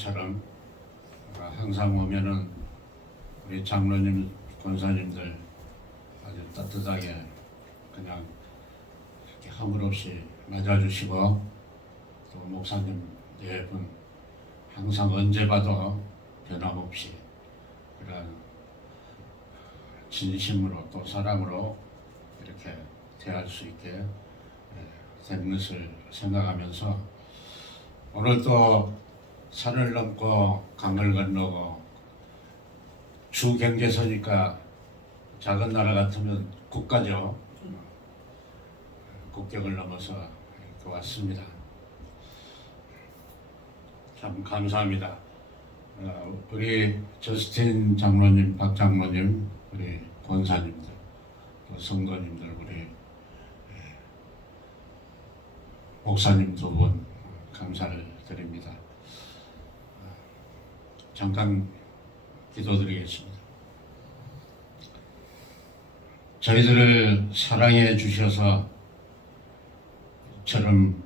것처럼 항상 오면은 우리 장로님, 권사님들 아주 따뜻하게 그냥 이렇게 허물없이 맞아주시고, 또 목사님 네 분 항상 언제 봐도 변함없이 그런 진심으로 또 사랑으로 이렇게 대할 수 있게 된 것을 생각하면서, 오늘 또 산을 넘고 강을 건너고, 주 경계선이니까 작은 나라 같으면 국가죠. 국경을 넘어서 이렇게 왔습니다. 참 감사합니다. 우리 저스틴 장로님, 박 장로님, 우리 권사님들, 또 성도님들, 우리 목사님 두 분 감사를 드립니다. 잠깐 기도드리겠습니다. 저희들을 사랑해 주셔서 저처럼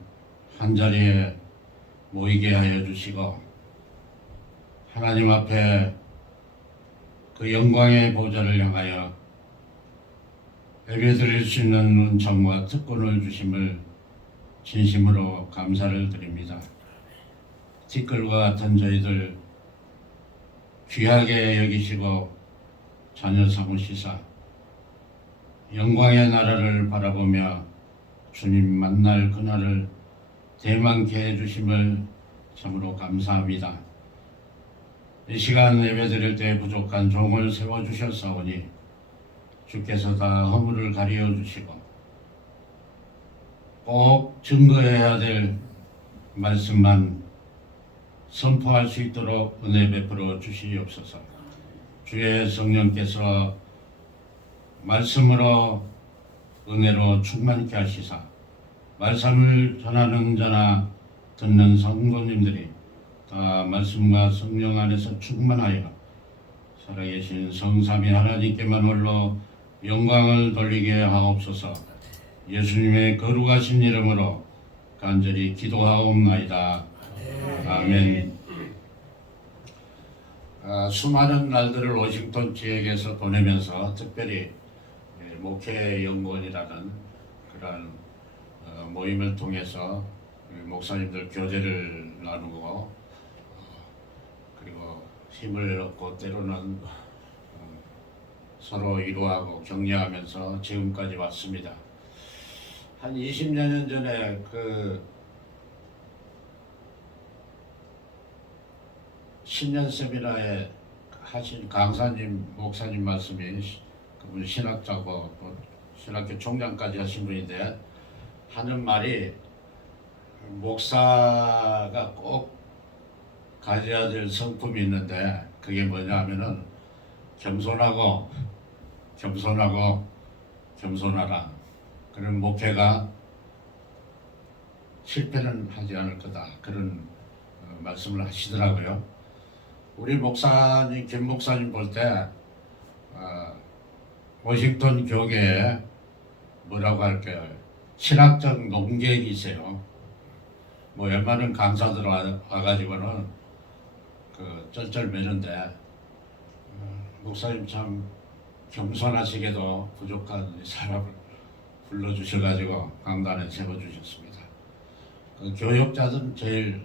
한자리에 모이게 하여 주시고, 하나님 앞에 그 영광의 보좌를 향하여 예배드릴 수 있는 은총과 특권을 주심을 진심으로 감사를 드립니다. 티끌과 같은 저희들 귀하게 여기시고 자녀 삼으시사 영광의 나라를 바라보며 주님 만날 그날을 대망케 해주심을 참으로 감사합니다. 이 시간 예배드릴 때 부족한 종을 세워주셨사오니 주께서 다 허물을 가리어 주시고, 꼭 증거해야 될 말씀만 선포할 수 있도록 은혜 베풀어 주시옵소서. 주의 성령께서 말씀으로 은혜로 충만케 하시사, 말씀을 전하는 자나 듣는 성도님들이 다 말씀과 성령 안에서 충만하여 살아계신 성삼위 하나님께만 홀로 영광을 돌리게 하옵소서. 예수님의 거룩하신 이름으로 간절히 기도하옵나이다. 아멘. 수많은 날들을 워싱턴 지역에서 보내면서 특별히 목회 연구원이라는 그런 모임을 통해서 목사님들 교제를 나누고, 그리고 힘을 얻고 때로는 서로 위로하고 격려하면서 지금까지 왔습니다. 한 20여 년 전에 그 신년 세미나에 하신 강사님, 목사님 말씀이, 그분 신학자고 또 신학교 총장까지 하신 분인데, 하는 말이 목사가 꼭 가져야 될 성품이 있는데, 그게 뭐냐 하면은 겸손하고 겸손하라. 그런 목회가 실패는 하지 않을 거다. 그런 말씀을 하시더라고요. 우리 목사님, 김 목사님 볼 때 워싱턴 교계에 뭐라고 할까요? 신학적 농객이세요. 뭐 웬만한 강사들 와가지고는 그 쩔쩔매는데, 목사님 참 겸손하시게도 부족한 사람을 불러주셔가지고 강단에 세워주셨습니다. 그 교역자들은 제일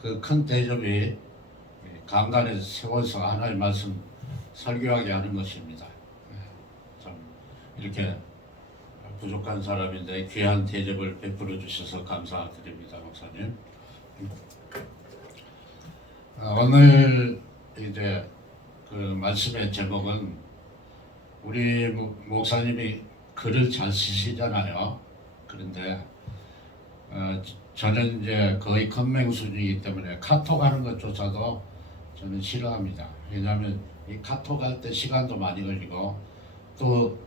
그 큰 대접이 강단에 세워서 하나의 말씀 설교하게 하는 것입니다. 참 이렇게 부족한 사람인데 귀한 대접을 베풀어 주셔서 감사드립니다, 목사님. 오늘 이제 그 말씀의 제목은, 우리 목사님이 글을 잘 쓰시잖아요. 그런데 저는 이제 거의 컴맹 수준이기 때문에 카톡 하는 것조차도 저는 싫어합니다. 왜냐하면 이 카톡 할 때 시간도 많이 걸리고, 또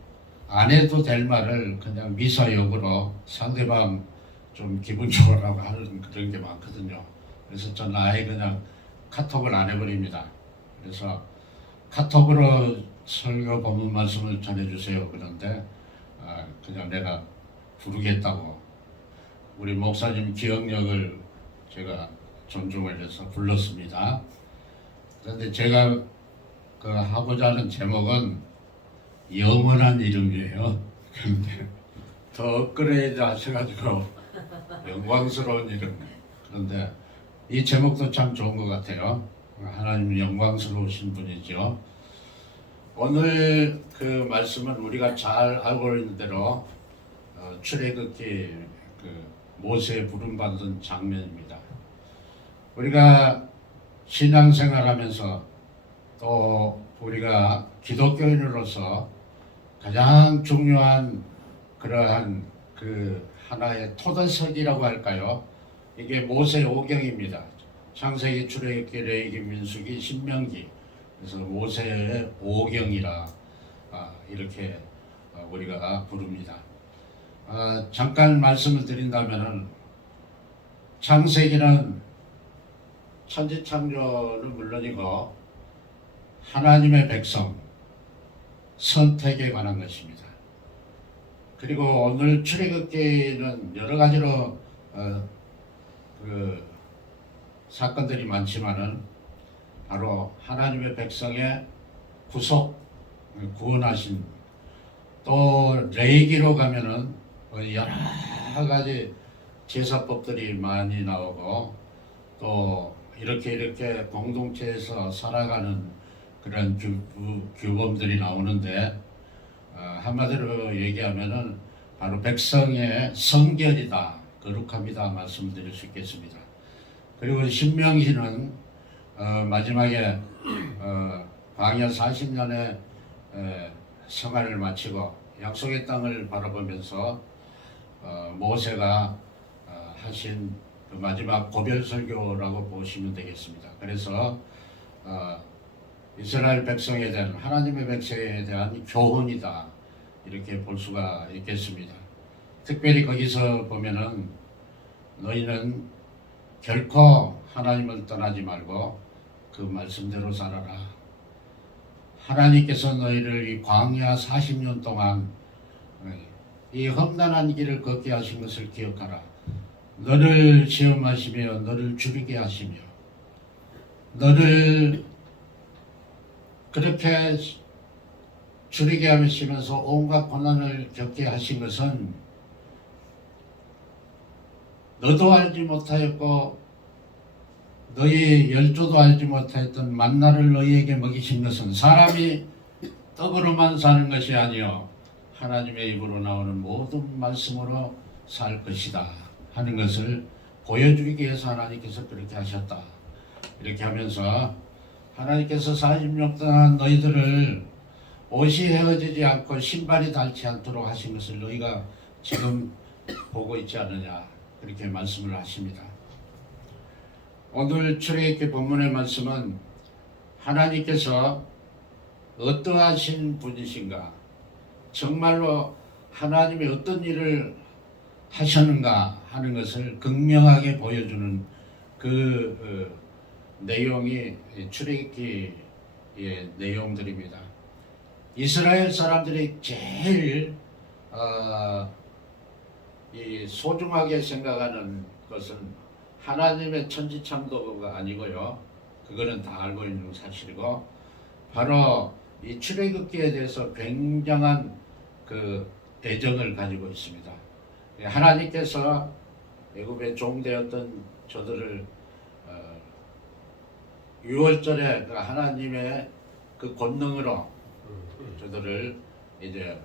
안 해도 될 말을 그냥 미사역으로 상대방 좀 기분 좋으라고 하는 그런 게 많거든요. 그래서 저는 아예 그냥 카톡을 안 해버립니다. 그래서 카톡으로 설교 본문 말씀을 전해주세요. 그런데 그냥 내가 부르겠다고, 우리 목사님 기억력을 제가 존중을 해서 불렀습니다. 그런데 제가 그 하고자 하는 제목은 영원한 이름이에요. 그런데 더 업그레이드 하셔가지고 영광스러운 이름. 그런데 이 제목도 참 좋은 것 같아요. 하나님 영광스러우신 분이죠. 오늘 그 말씀은 우리가 잘 알고 있는 대로 출애굽기 그 모세의 부름받은 장면입니다. 우리가 신앙생활하면서 또 우리가 기독교인으로서 가장 중요한 그러한 그 하나의 토대석이라고 할까요? 이게 모세 오경입니다. 창세기, 출애굽기, 레위기, 민수기, 신명기. 그래서 모세의 오경이라 이렇게 우리가 부릅니다. 잠깐 말씀을 드린다면은 창세기는 천지창조는 물론이고 하나님의 백성 선택에 관한 것입니다. 그리고 오늘 출애굽기는 여러 가지로 그 사건들이 많지만은 바로 하나님의 백성의 구속, 구원하신, 또 레위기로 가면은 여러 가지 제사법들이 많이 나오고 또 이렇게 공동체에서 살아가는 그런 규범들이 나오는데 한마디로 얘기하면은 바로 백성의 성결이다, 거룩합니다 말씀드릴 수 있겠습니다. 그리고 신명기는 마지막에 광야 40년의 생활을 마치고 약속의 땅을 바라보면서 모세가 하신 그 마지막 고별 설교라고 보시면 되겠습니다. 그래서 이스라엘 백성에 대한, 하나님의 백성에 대한 교훈이다 이렇게 볼 수가 있겠습니다. 특별히 거기서 보면은 너희는 결코 하나님을 떠나지 말고 그 말씀대로 살아라. 하나님께서 너희를 이 광야 40년 동안 이 험난한 길을 걷게 하신 것을 기억하라. 너를 시험하시며 너를 줄이게 하시며 너를 그렇게 줄이게 하시면서 온갖 고난을 겪게 하신 것은 너도 알지 못하였고 너희 열조도 알지 못하였던 만나를 너희에게 먹이신 것은 사람이 떡으로만 사는 것이 아니요 하나님의 입으로 나오는 모든 말씀으로 살 것이다 하는 것을 보여주기 위해서 하나님께서 그렇게 하셨다. 이렇게 하면서 하나님께서 40년 동안 너희들을 옷이 헤어지지 않고 신발이 닳지 않도록 하신 것을 너희가 지금 보고 있지 않느냐 그렇게 말씀을 하십니다. 오늘 출애굽기 본문의 말씀은 하나님께서 어떠하신 분이신가, 정말로 하나님이 어떤 일을 하셨는가 하는 것을 극명하게 보여주는 그 내용이 출애굽기의 내용들입니다. 이스라엘 사람들이 제일 소중하게 생각하는 것은 하나님의 천지창조가 아니고요. 그거는 다 알고 있는 사실이고 바로 이 출애굽기에 대해서 굉장한 그 애정을 가지고 있습니다. 하나님께서 애굽의 종되었던 저들을 6월절에 하나님의 그 권능으로 저들을 이제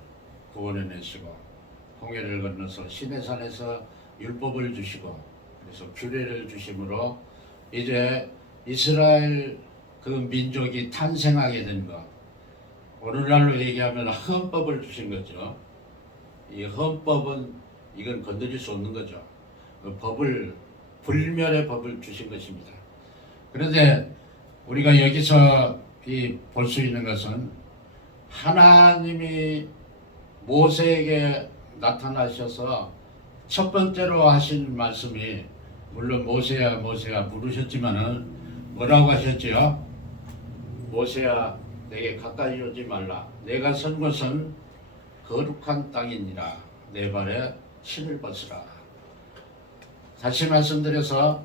구원해내시고 홍해를 건너서 시내산에서 율법을 주시고 그래서 규례를 주심으로 이제 이스라엘 그 민족이 탄생하게 된 것. 오늘날로 얘기하면 헌법을 주신 거죠. 이 헌법은 이건 건드릴 수 없는 거죠. 그 법을 불멸의 법을 주신 것입니다. 그런데 우리가 여기서 볼 수 있는 것은 하나님이 모세에게 나타나셔서 첫 번째로 하신 말씀이 물론 모세야 모세야 부르셨지만은 뭐라고 하셨지요? 모세야 내게 가까이 오지 말라. 내가 선 곳은 거룩한 땅이니라. 내 발에 신을 벗으라. 다시 말씀드려서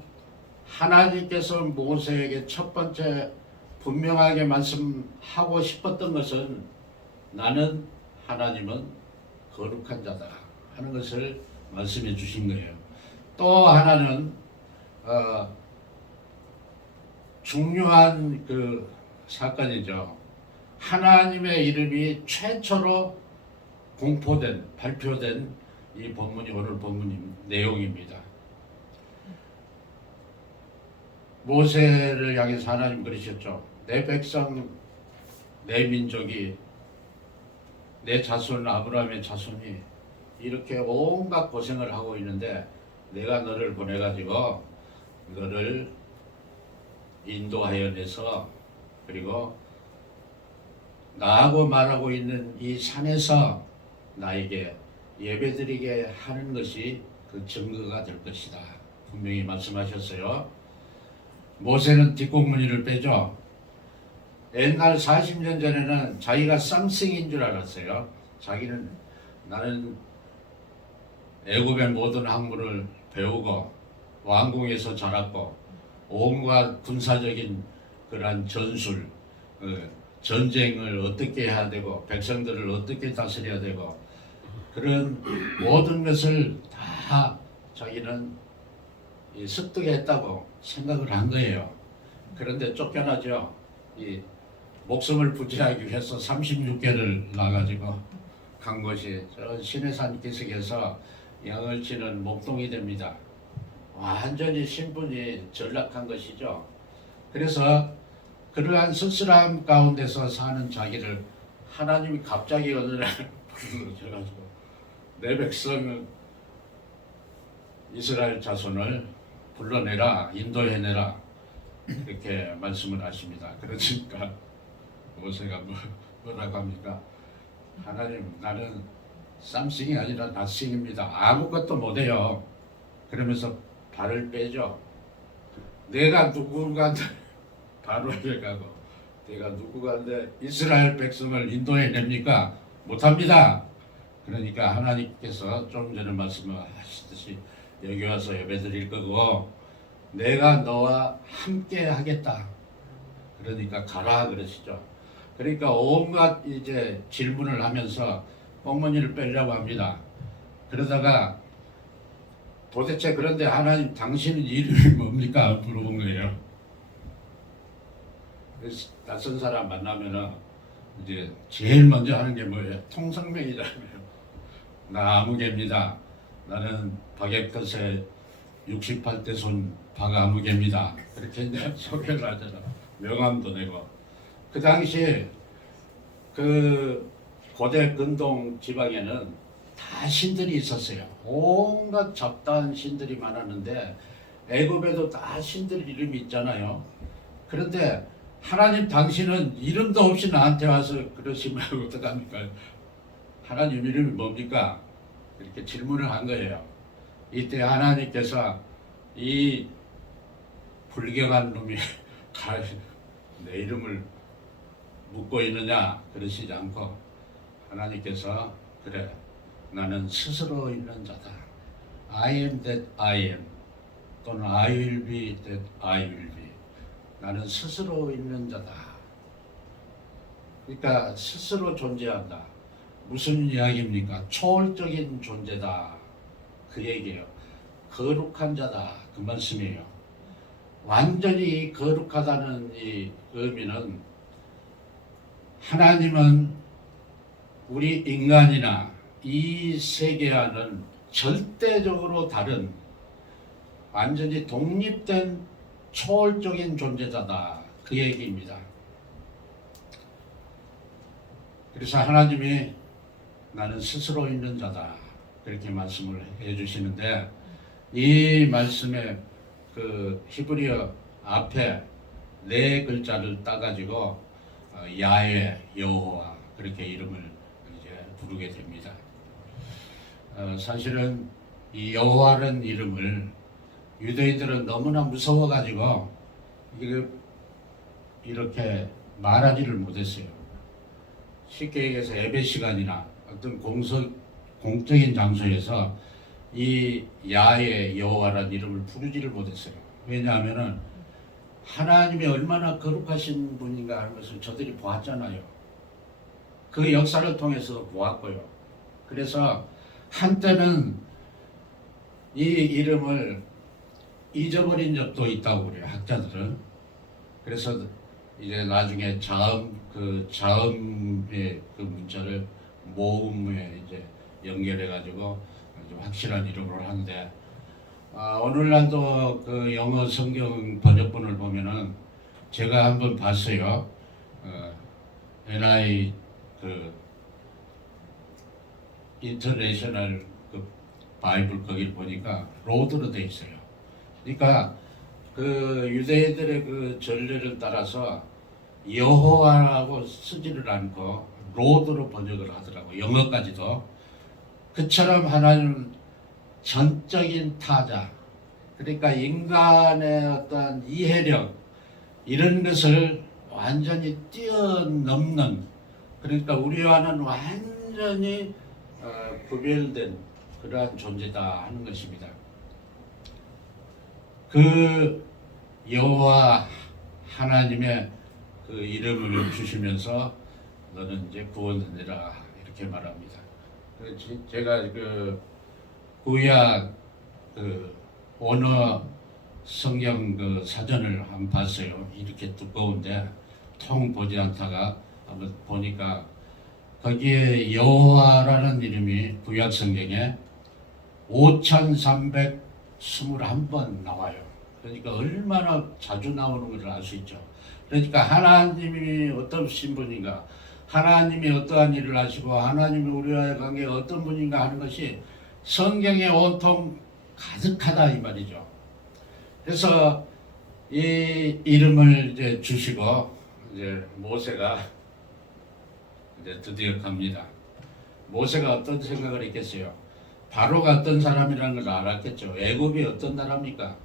하나님께서 모세에게 첫 번째 분명하게 말씀하고 싶었던 것은 나는 하나님은 거룩한 자다 하는 것을 말씀해 주신 거예요. 또 하나는 중요한 그 사건이죠. 하나님의 이름이 최초로 발표된 이 본문이 오늘 본문 내용입니다. 모세를 향해서 하나님 그러셨죠. 내 백성, 내 민족이, 내 자손, 아브라함의 자손이 이렇게 온갖 고생을 하고 있는데 내가 너를 보내가지고 너를 인도하여 내서 그리고 나하고 말하고 있는 이 산에서 나에게 예배드리게 하는 것이 그 증거가 될 것이다. 분명히 말씀하셨어요. 모세는 뒷공무니를 빼죠. 옛날 40년 전에는 자기가 쌍생인 줄 알았어요. 자기는 나는 애굽의 모든 학문을 배우고 왕궁에서 자랐고 온갖 군사적인 그런 전술, 전쟁을 어떻게 해야 되고 백성들을 어떻게 다스려야 되고 그런 모든 것을 다 자기는 습득했다고 생각을 한 거예요. 그런데 쫓겨나죠. 이 목숨을 부지하기 위해서 36개를 나가지고 간 것이 저 시내산 기슭에서 양을 치는 목동이 됩니다. 완전히 신분이 전락한 것이죠. 그래서 그러한 쓸쓸함 가운데서 사는 자기를 하나님이 갑자기 어느 날 불러셔가지고 내 백성 이스라엘 자손을 불러내라, 인도해내라 이렇게 말씀을 하십니다. 그러니까 모세가 뭐라고 합니까? 하나님, 나는 쌈싱이 아니라 낫싱입니다. 아무것도 못해요. 그러면서 발을 빼죠. 내가 누구간데 바로 해가고 내가 누구간데 이스라엘 백성을 인도해냅니까? 못합니다. 그러니까 하나님께서 좀 전에 말씀하시듯이 여기 와서 예배드릴 거고 내가 너와 함께 하겠다. 그러니까 가라 그러시죠. 그러니까 온갖 이제 질문을 하면서 꽁무니를 빼려고 합니다. 그러다가 도대체 그런데 하나님 당신은 이름이 뭡니까? 물어본 거예요. 낯선 사람 만나면은 이제 제일 먼저 하는 게 뭐예요? 통성명이잖아요. 나 아무개입니다. 나는 박액컷의 68대 손 박아무개입니다. 그렇게 이제 소개를 하잖아. 명함도 내고. 그 당시에 그 고대 근동 지방에는 다 신들이 있었어요. 온갖 잡다한 신들이 많았는데 애굽에도 다 신들 이름이 있잖아요. 그런데 하나님 당신은 이름도 없이 나한테 와서 그러시면 어떡합니까? 하나님 이름이 뭡니까? 이렇게 질문을 한 거예요. 이때 하나님께서 이 불경한 놈이 내 이름을 묻고 있느냐 그러시지 않고 하나님께서 그래 나는 스스로 있는 자다. I am that I am 또는 I will be that I will be. 나는 스스로 있는 자다. 그러니까 스스로 존재한다. 무슨 이야기입니까? 초월적인 존재다. 그 얘기예요. 거룩한 자다. 그 말씀이에요. 완전히 거룩하다는 이 의미는 하나님은 우리 인간이나 이 세계와는 절대적으로 다른 완전히 독립된 초월적인 존재자다. 그 얘기입니다. 그래서 하나님이 나는 스스로 있는 자다. 그렇게 말씀을 해주시는데 이 말씀에 그 히브리어 앞에 네 글자를 따가지고 야훼, 여호와 그렇게 이름을 이제 부르게 됩니다. 사실은 이 여호와라는 이름을 유대인들은 너무나 무서워가지고 이렇게 말하지를 못했어요. 쉽게 얘기해서 예배 시간이나 어떤 공적인 장소에서 이 야훼 여호와라는 이름을 부르지를 못했어요. 왜냐하면은 하나님이 얼마나 거룩하신 분인가 하는 것을 저들이 보았잖아요. 그 역사를 통해서도 보았고요. 그래서 한때는 이 이름을 잊어버린 적도 있다고 그래요, 학자들은. 그래서 이제 나중에 자음의 그 문자를 모음에 이제 연결해 가지고 좀 확실한 이름으로 하는데, 오늘날도 그 영어 성경 번역본을 보면은 제가 한번 봤어요. NI 그 인터내셔널 그 바이블 거기를 보니까 로드로 돼 있어요. 그러니까 그 유대인들의 그 전례를 따라서 여호와라고 쓰지를 않고 로드로 번역을 하더라고, 영어까지도. 그처럼 하나님은 전적인 타자, 그러니까 인간의 어떤 이해력 이런 것을 완전히 뛰어넘는, 그러니까 우리와는 완전히 구별된 그러한 존재다 하는 것입니다. 그 여호와 하나님의 그 이름을 주시면서 너는 이제 구원되라 이렇게 말합니다. 제가 그 구약 그 원어 성경 그 사전을 한번 봤어요. 이렇게 두꺼운데 통 보지 않다가 한번 보니까 거기에 여호와라는 이름이 구약 성경에 5321번 나와요. 그러니까 얼마나 자주 나오는 것을 알 수 있죠. 그러니까 하나님이 어떤 신분인가, 하나님이 어떠한 일을 하시고 하나님이 우리와의 관계가 어떤 분인가 하는 것이 성경에 온통 가득하다 이 말이죠. 그래서 이 이름을 이제 주시고 이제 모세가 이제 드디어 갑니다. 모세가 어떤 생각을 했겠어요? 바로가 어떤 사람이라는 걸 알았겠죠. 애굽이 어떤 나라입니까?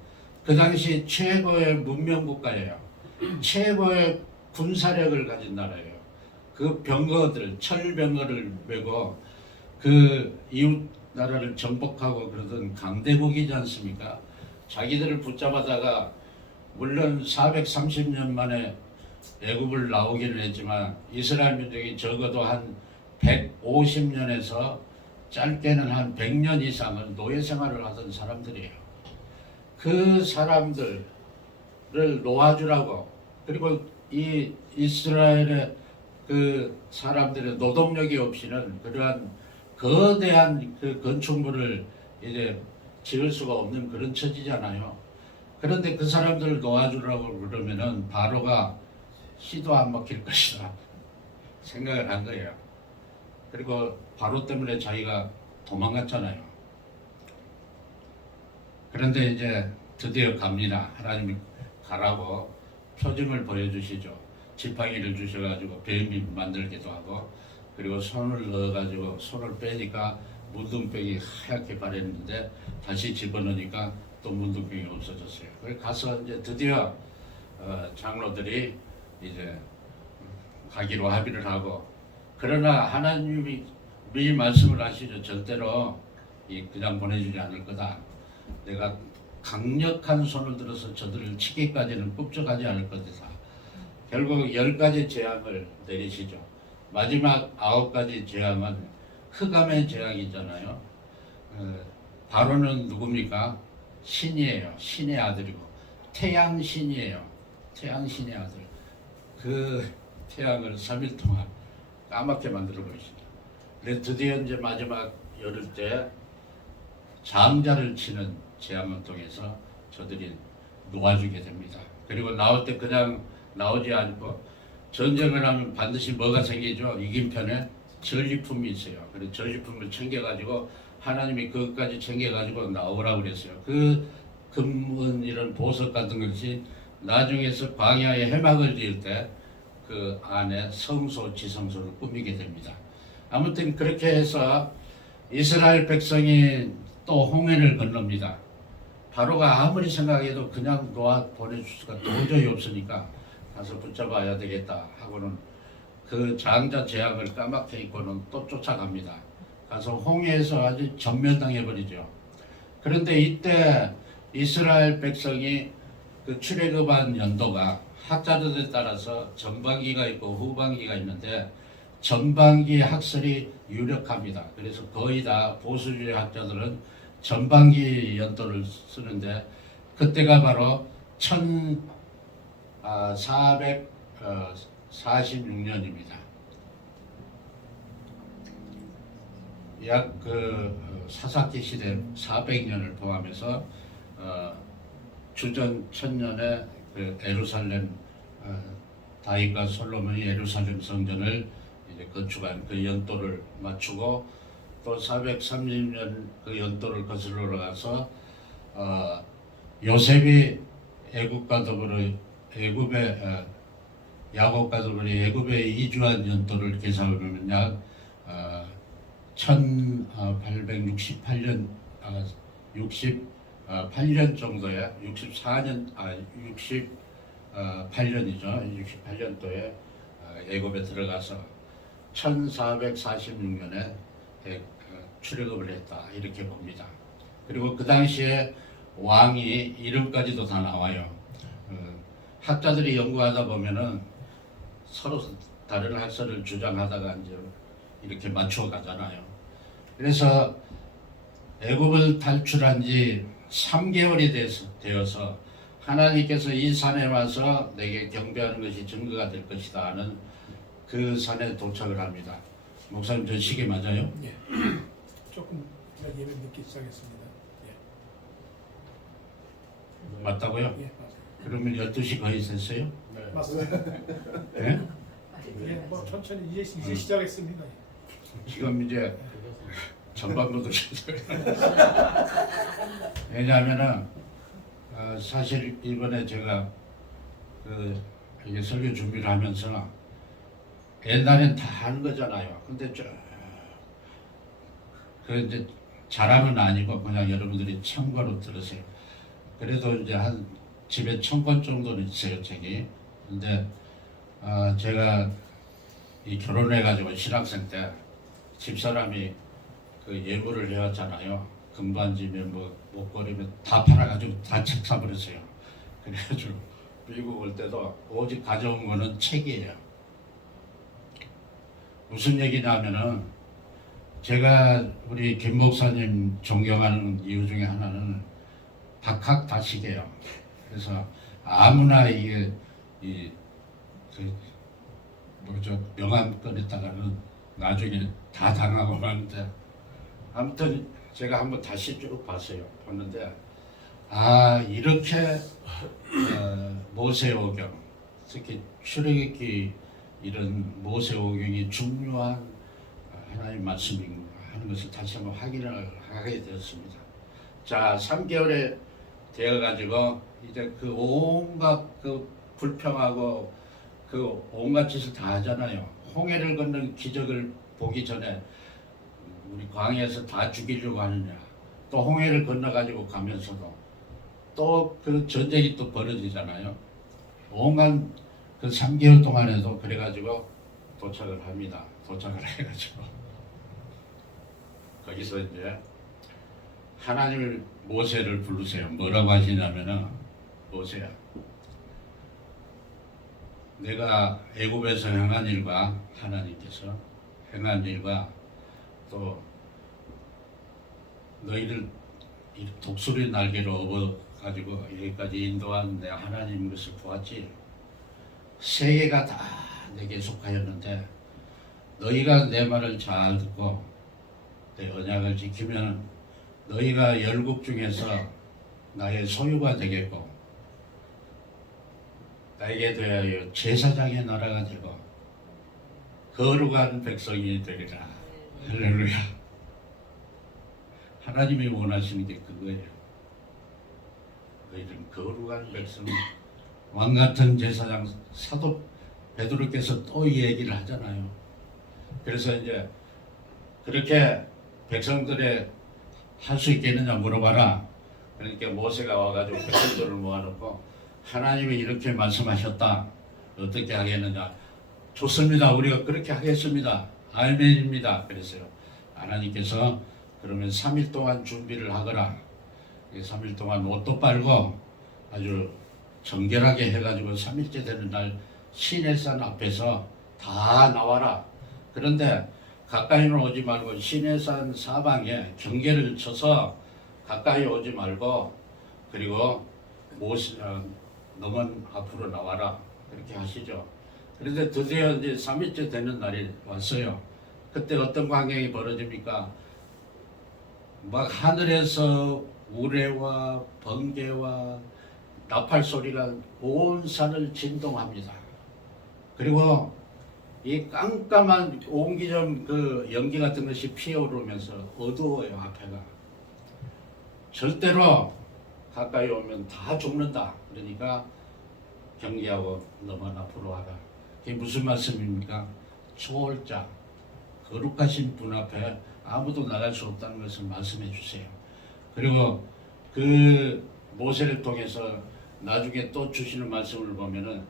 그 당시 최고의 문명 국가예요. 최고의 군사력을 가진 나라예요. 그 병거들, 철병거를 메고 그 이웃 나라를 정복하고 그러던 강대국이지 않습니까? 자기들을 붙잡아다가 물론 430년 만에 애굽을 나오기는 했지만 이스라엘 민족이 적어도 한 150년에서 짧게는 한 100년 이상은 노예 생활을 하던 사람들이에요. 그 사람들을 놓아주라고, 그리고 이 이스라엘의 그 사람들의 노동력이 없이는 그러한 거대한 그 건축물을 이제 지을 수가 없는 그런 처지잖아요. 그런데 그 사람들을 놓아주라고 그러면은 바로가 시도 안 먹힐 것이다 생각을 한 거예요. 그리고 바로 때문에 자기가 도망갔잖아요. 그런데 이제 드디어 갑니다. 하나님이 가라고 표징을 보여주시죠. 지팡이를 주셔가지고 뱀이 만들기도 하고, 그리고 손을 넣어가지고 손을 빼니까 문둥병이 하얗게 바랬는데 다시 집어넣으니까 또 문둥병이 없어졌어요. 그래서 가서 이제 드디어 장로들이 이제 가기로 합의를 하고, 그러나 하나님이 미리 말씀을 하시죠. 절대로 그냥 보내주지 않을 거다. 내가 강력한 손을 들어서 저들을 치기까지는 굽적하지 않을 것이다. 결국 10가지 재앙을 내리시죠. 마지막 9가지 재앙은 흑암의 재앙이잖아요. 바로는 누굽니까? 신이에요. 신의 아들이고 태양신이에요. 태양신의 아들. 그 태양을 3일 동안 까맣게 만들어 버리시죠. 그래서 드디어 이제 마지막 열흘 때 장자를 치는 재앙을 통해서 저들이 놓아주게 됩니다. 그리고 나올 때 그냥 나오지 않고 전쟁을 하면 반드시 뭐가 생기죠? 이긴편에 전리품이 있어요. 그래서 전리품을 챙겨가지고 하나님이 그것까지 챙겨가지고 나오라고 그랬어요. 그 금은 이런 보석 같은 것이 나중에서 광야에 해막을 지을 때 그 안에 성소, 지성소를 꾸미게 됩니다. 아무튼 그렇게 해서 이스라엘 백성이 또 홍해를 건넙니다. 바로가 아무리 생각해도 그냥 놓아 보내줄 수가 도저히 없으니까 가서 붙잡아야 되겠다 하고는 그 장자 재앙을 까맣게 잊고는 또 쫓아갑니다. 가서 홍해에서 아주 전멸당해 버리죠. 그런데 이때 이스라엘 백성이 그 출애굽한 연도가 학자들에 따라서 전반기가 있고 후반기가 있는데 전반기 학설이 유력합니다. 그래서 거의 다 보수주의 학자들은 전반기 연도를 쓰는데 그때가 바로 1446년입니다. 약 사사기 시대 400년을 포함해서 주전 1000년에 그 예루살렘 다윗과 솔로몬이 예루살렘 성전을 이제 건축한 그 연도를 맞추고 또 430년 그 연도를 거슬러 올라가서 요셉이 애굽과 더불어 애굽에 야곱과 더불어 애굽에 이주한 연도를 계산하면 약 1868년 68년 정도에 68년이죠. 68년도에 애굽에 들어가서 1446년에 출애굽을 했다 이렇게 봅니다. 그리고 그 당시에 왕이 이름까지도 다 나와요. 학자들이 연구하다 보면은 서로 다른 학설을 주장하다가 이제 이렇게 맞춰 가잖아요. 그래서 애굽을 탈출한 지 3개월이 되어서 하나님께서 이 산에 와서 내게 경배하는 것이 증거가 될 것이다 하는 그 산에 도착을 합니다. 목사님 저 시계 맞아요? 예. 조금 예배 늦게 시작했습니다. 예. 맞다고요? 예, 맞습니다. 그러면 12시 거의 됐어요? 네. 맞습니다. 네? 예, 뭐 천천히 이제 시작했습니다. 지금 이제 전반부도 왜냐하면은 사실 이번에 제가 이게 설교 준비를 하면서 옛날엔 다 하는 거잖아요. 근데 그 이제 자랑은 아니고 그냥 여러분들이 참고로 들으세요. 그래도 이제 한 집에 1000권 정도는 있어요 책이. 근데 제가 이 결혼해가지고 신학생 때 집사람이 그 예물을 해왔잖아요. 금반지면 뭐 목걸이면 다 팔아가지고 다 책 사버렸어요. 그래가지고 미국 올 때도 오직 가져온 거는 책이에요. 무슨 얘기냐면은 제가 우리 김 목사님 존경하는 이유 중에 하나는 박학다식이에요. 그래서 아무나 이게 명함 꺼냈다가는 나중에 다 당하고 마는데 아무튼 제가 한번 다시 쭉 봤어요. 봤는데 이렇게 모세오경 특히 출애굽기 이런 모세오경이 중요한 하나님 말씀인 하는 것을 다시 한번 확인을 하게 되었습니다. 자, 3개월에 되어가지고 이제 그 온갖 그 불평하고 그 온갖 짓을 다 하잖아요. 홍해를 건넌 기적을 보기 전에 우리 광야에서 다 죽이려고 하느냐. 또 홍해를 건너가지고 가면서도 또 그 전쟁이 또 벌어지잖아요. 온갖 그 3개월 동안에도 그래가지고 도착을 합니다. 도착을 해가지고 거기서 이제 하나님을 모세를 부르세요. 뭐라고 하시냐면은 모세야, 내가 애굽에서 행한 일과 하나님께서 행한 일과 또 너희를 독수리 날개로 업어가지고 여기까지 인도한 내 하나님 것을 보았지. 세계가 다 내게 속하였는데 너희가 내 말을 잘 듣고 내 언약을 지키면 너희가 열국 중에서 나의 소유가 되겠고 나에게 대하여 제사장의 나라가 되고 거룩한 백성이 되리라. 할렐루야. 하나님이 원하시는 게 그거예요. 너희들은 거룩한 백성, 왕같은 제사장. 사도 베드로께서 또 이 얘기를 하잖아요. 그래서 이제 그렇게 백성들의 할 수 있겠느냐 물어봐라. 그러니까 모세가 와가지고 백성들을 모아놓고 하나님이 이렇게 말씀하셨다. 어떻게 하겠느냐. 좋습니다. 우리가 그렇게 하겠습니다. 아멘입니다. 그랬어요. 하나님께서 그러면 3일 동안 준비를 하거라. 3일 동안 옷도 빨고 아주 정결하게 해가지고 3일째 되는 날 시내산 앞에서 다 나와라. 그런데 가까이는 오지 말고 시내산 사방에 경계를 쳐서 가까이 오지 말고 그리고 너만 앞으로 나와라. 그렇게 하시죠. 그런데 드디어 이제 3일째 되는 날이 왔어요. 그때 어떤 광경이 벌어집니까? 막 하늘에서 우레와 번개와 나팔 소리가 온 산을 진동합니다. 그리고 이 깜깜한 옹기종 그 연기 같은 것이 피어오르면서 어두워요. 앞에가 절대로 가까이 오면 다 죽는다. 그러니까 경계하고 너만 앞으로 와라. 그게 무슨 말씀입니까? 초월자 거룩하신 분 앞에 아무도 나갈 수 없다는 것을 말씀해 주세요. 그리고 그 모세를 통해서 나중에 또 주시는 말씀을 보면은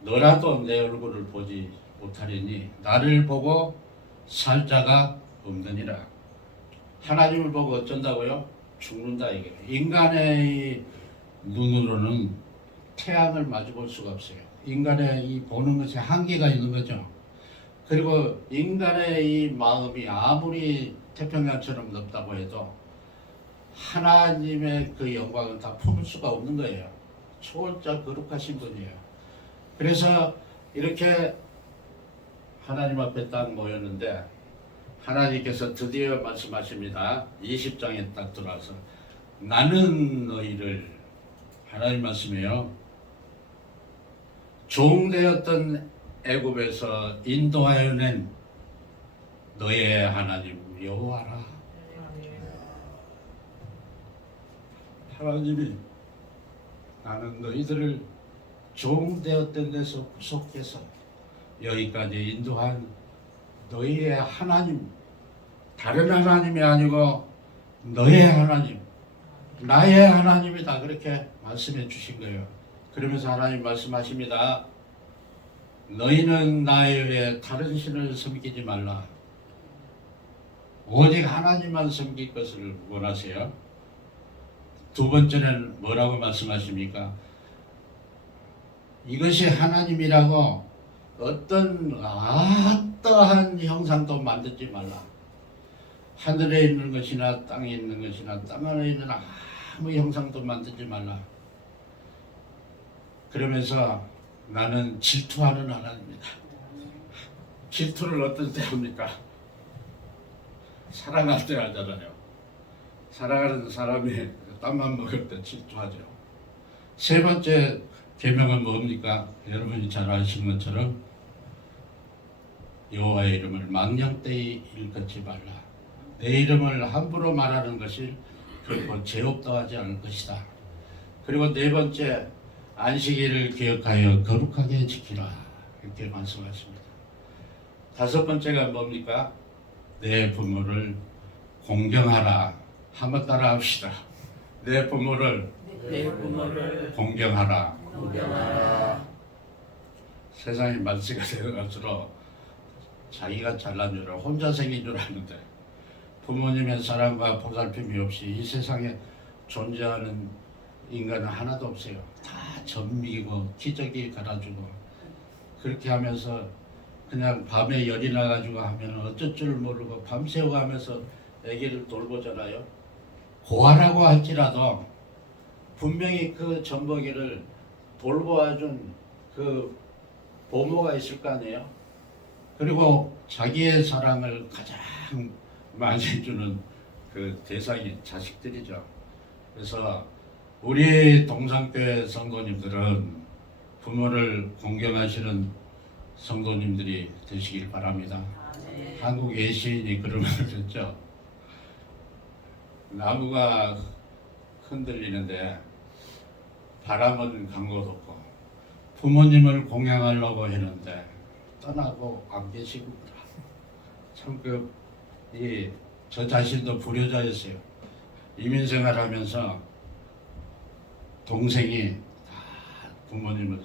너라도 내 얼굴을 보지 못하리니 나를 보고 살 자가 없느니라. 하나님을 보고 어쩐다고요? 죽는다 이게. 인간의 눈으로는 태양을 마주 볼 수가 없어요. 인간의 이 보는 것에 한계가 있는 거죠. 그리고 인간의 이 마음이 아무리 태평양처럼 넓다고 해도 하나님의 그 영광은 다 품을 수가 없는 거예요. 초월자 거룩하신 분이에요. 그래서 이렇게 하나님 앞에 딱 모였는데 하나님께서 드디어 말씀하십니다. 20장에 딱 들어와서 나는 너희를 하나님 말씀이에요. 종되었던 애굽에서 인도하여 낸 너의 하나님 여호와라. 하나님이 나는 너희들을 종되었던 데서 구속해서 여기까지 인도한 너희의 하나님, 다른 하나님이 아니고 너의 하나님, 나의 하나님이다. 그렇게 말씀해 주신 거예요. 그러면서 하나님 말씀하십니다. 너희는 나에 외에 다른 신을 섬기지 말라. 오직 하나님만 섬길 것을 원하세요. 두 번째는 뭐라고 말씀하십니까? 이것이 하나님이라고 어떠한 형상도 만들지 말라. 하늘에 있는 것이나 땅에 있는 것이나 땅 안에 있는 아무 형상도 만들지 말라. 그러면서 나는 질투하는 하나님이다. 질투를 어떤 때 합니까? 사랑할 때 하잖아요. 사랑하는 사람이 땀만 먹을 때 질투하죠. 세 번째 계명은 뭡니까? 여러분이 잘 아시는 것처럼 여호와의 이름을 망령되이 일컫지 말라. 내 이름을 함부로 말하는 것이 결코 죄 없다 하지 않을 것이다. 그리고 네 번째 안식일을 기억하여 거룩하게 지키라. 이렇게 말씀하십니다. 다섯 번째가 뭡니까? 내 부모를 공경하라. 한번 따라 합시다. 내 부모를 공경하라. 세상이 말세가 되어갈수록 자기가 잘난 줄 알고 혼자 생긴 줄 아는데 부모님의 사랑과 보살핌이 없이 이 세상에 존재하는 인간은 하나도 없어요. 다 전미고 기저귀 갈아주고 그렇게 하면서 그냥 밤에 열이 나가지고 하면 어쩔 줄 모르고 밤새워 가면서 아기를 돌보잖아요. 고아라고 할지라도 분명히 그 젖먹이를 돌보아준 그 보모가 있을 거 아니에요. 그리고 자기의 사랑을 가장 많이 해주는 그 대상이 자식들이죠. 그래서 우리 동산교회 성도님들은 부모를 공경하시는 성도님들이 되시길 바랍니다. 한국 예시인이 그런 말을 했죠. 나무가 흔들리는데 바람은 간 곳 없고 부모님을 공양하려고 했는데 떠나고 안 계시구나. 참 저 자신도 불효자였어요. 이민생활하면서 동생이 다 부모님을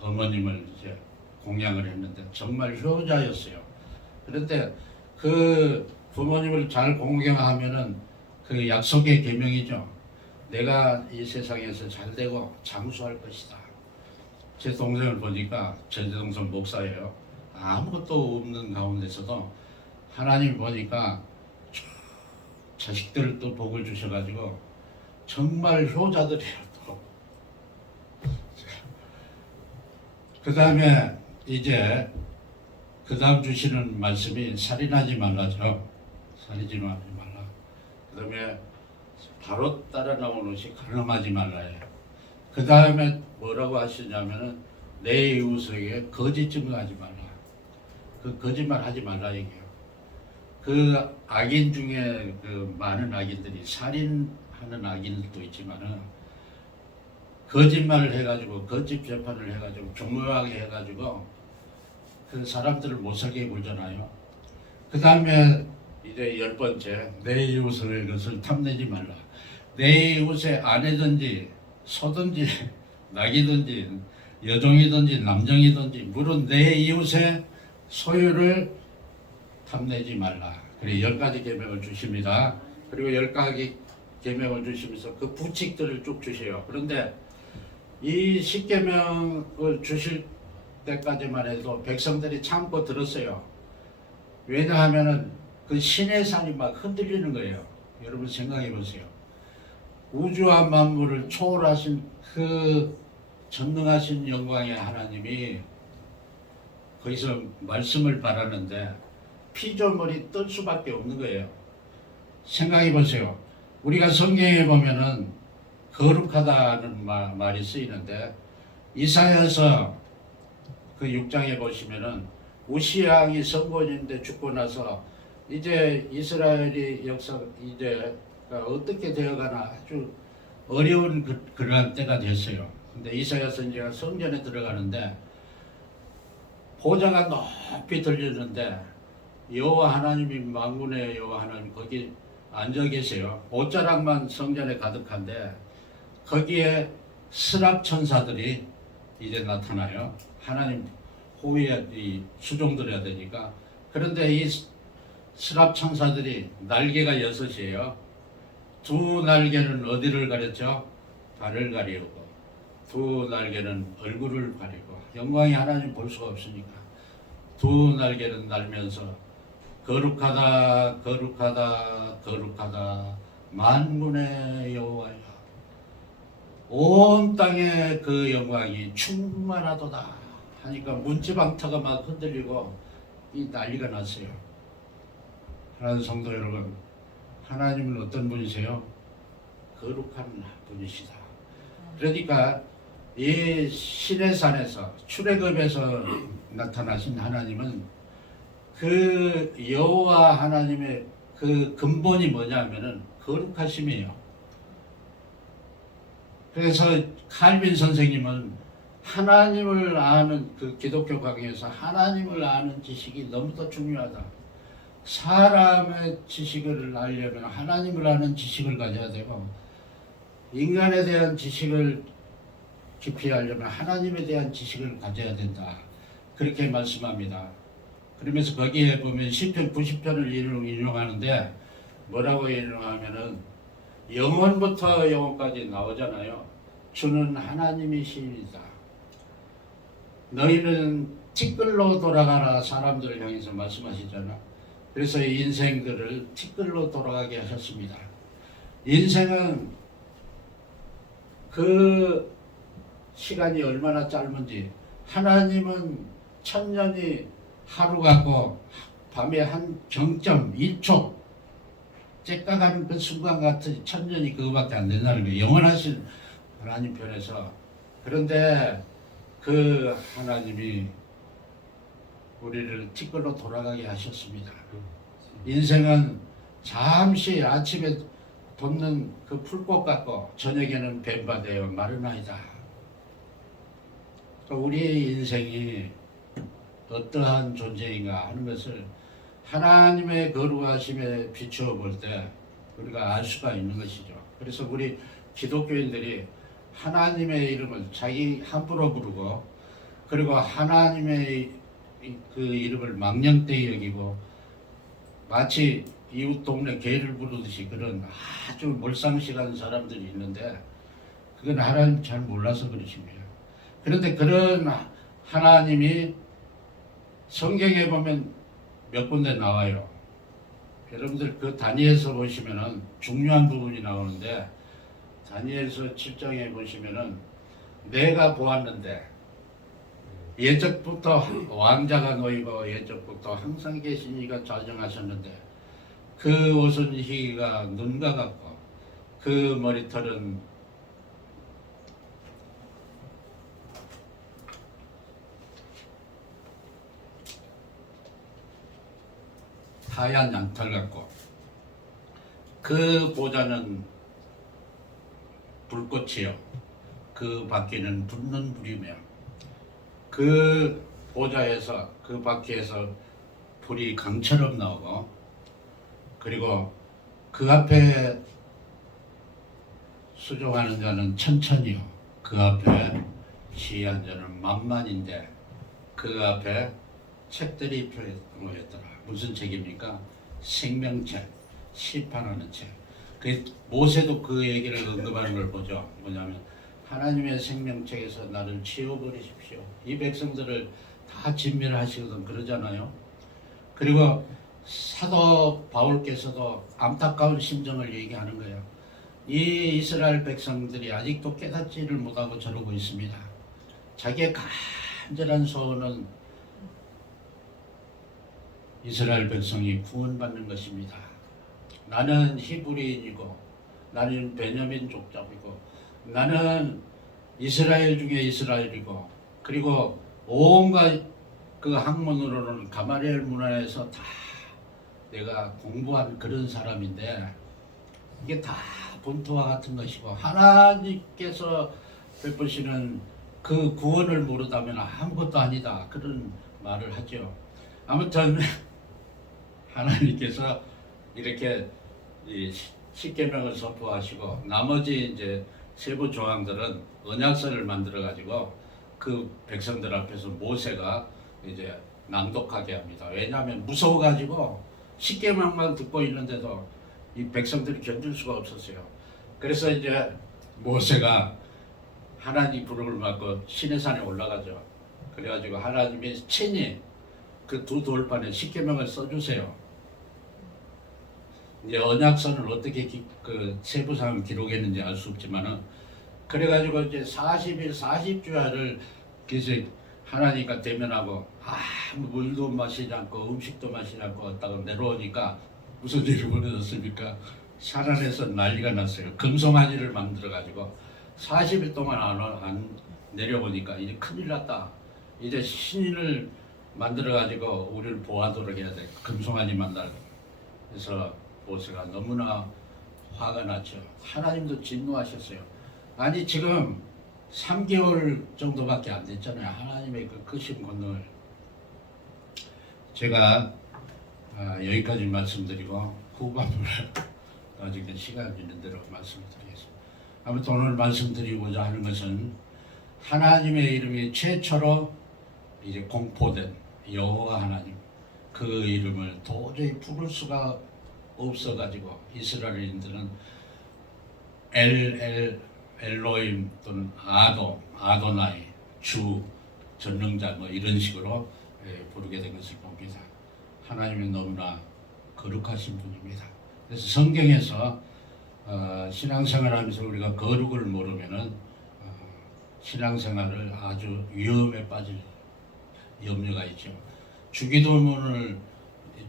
어머님을 이제 공양을 했는데 정말 효자였어요. 그런데 그 부모님을 잘 공경하면은 그 약속의 계명이죠. 내가 이 세상에서 잘되고 장수할 것이다. 제 동생을 보니까 제 동생 목사예요. 아무것도 없는 가운데서도 하나님 보니까 자식들을 또 복을 주셔가지고 정말 효자들이에요. 또. 그 다음에 이제 그 다음 주시는 말씀이 살인하지 말라죠. 살인하지 말라. 그 다음에 바로 따라 나오는 것이 가늠하지 말라예요. 그 다음에 뭐라고 하시냐면은 내 이웃에게 거짓 증거하지 말라. 그 거짓말 하지 말라 얘기해요. 그 악인 중에 그 많은 악인들이 살인하는 악인들도 있지만은 거짓말을 해가지고 거짓 재판을 해가지고 교묘하게 해가지고 그 사람들을 못 살게 굴잖아요. 그 다음에 이제 10번째 내 이웃의 것을 탐내지 말라. 내 이웃의 아내든지 소든지 낙이든지 여종이든지 남종이든지 물은 내 이웃의 소유를 탐내지 말라. 그리고 10가지 계명을 주십니다. 그리고 10가지 계명을 주시면서 그 부칙들을 쭉 주셔요. 그런데 이 10계명을 주실 때까지만 해도 백성들이 참고 들었어요. 왜냐하면은 그 신의 산이 막 흔들리는 거예요. 여러분 생각해 보세요. 우주와 만물을 초월하신 그 전능하신 영광의 하나님이 거기서 말씀을 바라는데 피조물이 뜰 수밖에 없는 거예요. 생각해 보세요. 우리가 성경에 보면은 거룩하다는 말이 쓰이는데 이사야서 그 6장에 보시면은 우시야 왕이 선권인데 죽고 나서 이제 이스라엘이 역사 이제 어떻게 되어가나 아주 어려운 그러한 때가 됐어요. 근데 이사야 선지자가 성전에 들어가는데 보좌가 높이 들리는데 여호와 하나님이 만군의 여호와 하나님 거기 앉아 계세요. 옷자락만 성전에 가득한데 거기에 스랍 천사들이 이제 나타나요. 하나님 호위에 수종들어야 되니까. 그런데 이 스랍 천사들이 날개가 6이에요. 두 날개는 어디를 가렸죠? 발을 가리우고 두 날개는 얼굴을 가리고 영광이 하나님 볼 수가 없으니까 두 날개는 날면서 거룩하다 거룩하다 거룩하다 만군의 여호와여 온 땅에 그 영광이 충만하도다 하니까 문지방터가 막 흔들리고 이 난리가 났어요. 하나님 성도 여러분, 하나님은 어떤 분이세요? 거룩한 분이시다. 그러니까 이 신의 산에서 출애굽에서 나타나신 하나님은 그 여호와 하나님의 그 근본이 뭐냐면은 거룩하심이에요. 그래서 칼빈 선생님은 하나님을 아는 그 기독교 강의에서 하나님을 아는 지식이 너무도 중요하다. 사람의 지식을 알려면 하나님을 아는 지식을 가져야 되고 인간에 대한 지식을 깊이 알려면 하나님에 대한 지식을 가져야 된다. 그렇게 말씀합니다. 그러면서 거기에 보면 시편 90편을 인용하는데 뭐라고 인용하면은 영원부터 영원까지 나오잖아요. 주는 하나님이시다. 너희는 티끌로 돌아가라 사람들을 향해서 말씀하시잖아. 그래서 인생들을 티끌로 돌아가게 하셨습니다. 인생은 그 시간이 얼마나 짧은지 하나님은 1000년이 하루 같고 밤에 한 정점 1초 째까가는 그 순간 같은 1000년이 그거밖에 안 된다는 거예요. 영원하신 하나님 편에서. 그런데 그 하나님이 우리를 티끌로 돌아가게 하셨습니다. 인생은 잠시 아침에 돋는 그 풀꽃 같고 저녁에는 뱀바되어 마른 아이다. 우리의 인생이 어떠한 존재인가 하는 것을 하나님의 거룩하심에 비추어 볼 때 우리가 알 수가 있는 것이죠. 그래서 우리 기독교인들이 하나님의 이름을 자기 함부로 부르고 그리고 하나님의 그 이름을 망령되이 여기고 마치 이웃 동네 개를 부르듯이 그런 아주 몰상식한 사람들이 있는데 그건 하나님 잘 몰라서 그러십니다. 그런데 그런 하나님이 성경에 보면 몇 군데 나와요. 여러분들 그 다니엘서 보시면은 중요한 부분이 나오는데 다니엘서 7장에 보시면은 내가 보았는데 예적부터 왕자가 놓이고 예적부터 항상 계신 이가 좌정하셨는데 그 옷은 희가 눈과 같고 그 머리털은 하얀 양털 같고 그 보좌는 불꽃이요 그 바퀴는 붙는 불이며 그 보좌에서 그 바퀴에서 불이 강처럼 나오고 그리고 그 앞에 수종하는 자는 천천히요 그 앞에 시한 자는 만만인데 그 앞에 책들이 펴놓였더라. 무슨 책입니까? 생명책, 시판하는 책. 그 모세도 그 얘기를 언급하는 걸 보죠. 뭐냐면 하나님의 생명책에서 나를 치워버리십시오. 이 백성들을 다 진멸하시거든 그러잖아요. 그리고 사도 바울께서도 안타까운 심정을 얘기하는 거예요. 이 이스라엘 백성들이 아직도 깨닫지를 못하고 저러고 있습니다. 자기의 간절한 소원은 이스라엘 백성이 구원받는 것입니다. 나는 히브리인이고 나는 베냐민 족장이고 나는 이스라엘 중에 이스라엘이고 그리고 온갖 그 학문으로는 가마리엘 문화에서 다 내가 공부한 그런 사람인데 이게 다 본토와 같은 것이고 하나님께서 베푸시는 그 구원을 모르다면 아무것도 아니다 그런 말을 하죠. 아무튼 하나님께서 이렇게 이 십계명을 선포하시고 나머지 이제 세부 조항들은 언약서를 만들어 가지고 그 백성들 앞에서 모세가 이제 낭독하게 합니다. 왜냐하면 무서워 가지고 십계명만 듣고 있는데도 이 백성들이 견딜 수가 없었어요. 그래서 이제 모세가 하나님 부름을 받고 시내산에 올라가죠. 그래가지고 하나님이 친히 그 두 돌판에 십계명을 써주세요. 이제 언약서는 어떻게 그 세부상 기록했는지 알 수 없지만은 그래가지고 이제 40일 40주야를 계속 하나님과 대면하고 아무 물도 마시지 않고 음식도 마시지 않고 왔다가 내려오니까 무슨 일이 벌어졌습니까? 산안에서 난리가 났어요. 금송아지를 만들어가지고 40일 동안 안 내려오니까 이제 큰일 났다. 이제 신인을 만들어가지고 우리를 보호하도록 해야 돼. 금송아지 만나고. 그래서 모세가 너무나 화가 났죠. 하나님도 진노하셨어요. 아니 지금 3개월 정도밖에 안 됐잖아요. 하나님의 그 크신 권능을. 제가 여기까지 말씀드리고 후반부를 나중에 시간 있는 대로 말씀드리겠습니다. 아무튼 오늘 말씀드리고자 하는 것은 하나님의 이름이 최초로 이제 공포된 여호와 하나님 그 이름을 도저히 부를 수가 없어가지고 이스라엘인들은 엘로임 또는 아도나이 주 전능자 뭐 이런 식으로 부르게 된 것을 봅니다. 하나님은 너무나 거룩하신 분입니다. 그래서 성경에서 신앙생활하면서 우리가 거룩을 모르면은 신앙생활을 아주 위험에 빠질 염려가 있죠. 주기도문을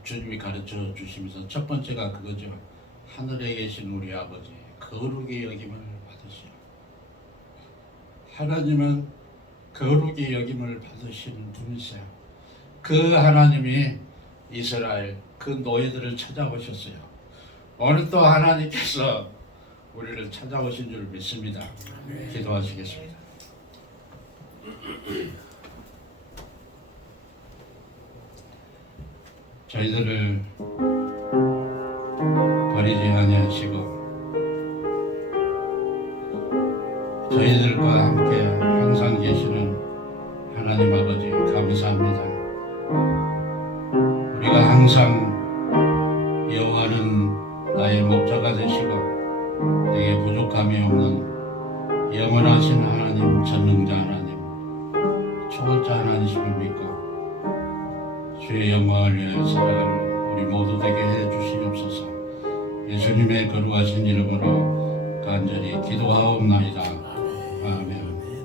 주님이 가르쳐 주시면서 첫 번째가 그거죠. 하늘에 계신 우리 아버지 거룩의 여김을 받으시오. 하나님은 거룩의 여김을 받으시는 분이세요. 그 하나님이 이스라엘 그 노예들을 찾아오셨어요. 오늘 또 하나님께서 우리를 찾아오신 줄 믿습니다. 기도하시겠습니다. 저희들을 버리지 아니하시고 저희들과 함께 항상 계시는 하나님 아버지 감사합니다. 우리가 항상 여호와는 나의 목자가 되시고 내게 부족함이 없는 영원하신 하나님, 전능자 하나님, 초월자 하나님이심을 믿고 주의 영광을 위하여 살아가는 우리 모두 되게 해 주시옵소서. 예수님의 거룩하신 이름으로 간절히 기도하옵나이다.